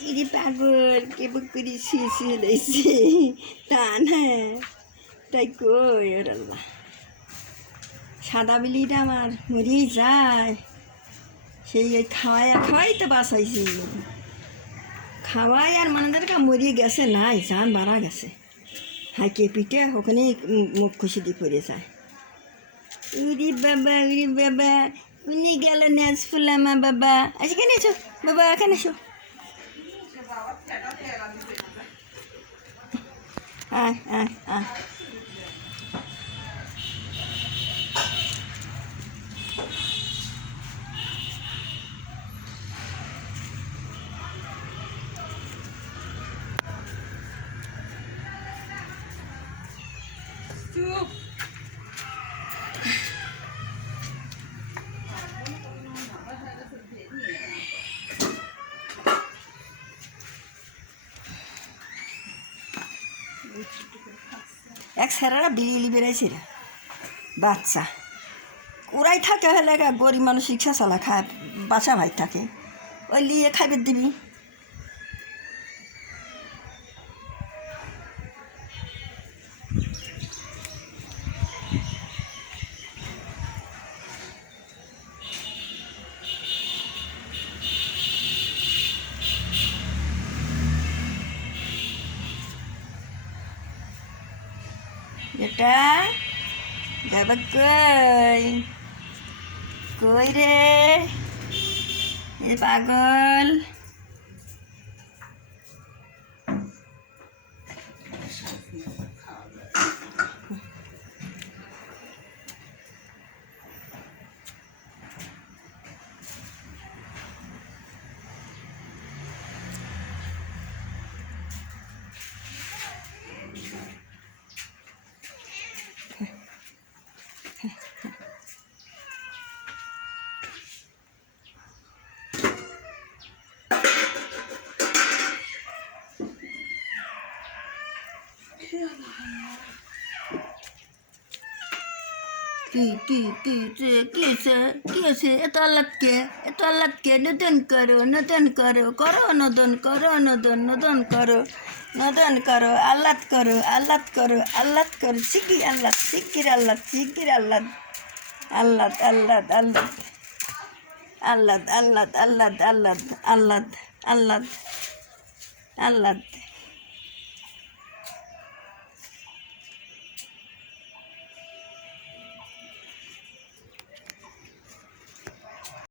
ইরে পাগল কেবল করে শুয়ে শুয়ে রয়েছে টান হ্যাঁ তাই কই ওর আল্লাহ সাদা বিলিটা আমার মরেই যায় সেই ওই খাওয়াই তো বাঁচাইছি খাওয়াই আর মানুষদেরকে মরিয়ে গেছে নাই জান মারা গেছে হাঁকে পিঠে ওখানেই মুখ খুশি দিয়ে পড়ে যায় উরি বাবা উনি গেল নাচ ফুলামা বাবা আচ্ছা কেন এসো বাবা এখানে এসো আয় আয় আয় এক স্যারেরা বিলি বেড়াইছে রে বাচ্চা ওরাই থাকে হলে গরিব মানুষ রিক্সা চালা খায় বাচ্চা ভাই থাকে ওই লিয়ে খাইবে দিবি এটা যাবে কই রে এ পাগল কি এত আল্লাদকে নতুন করো নতুন করো আল্লাদ করো শিগগির আল্লাদ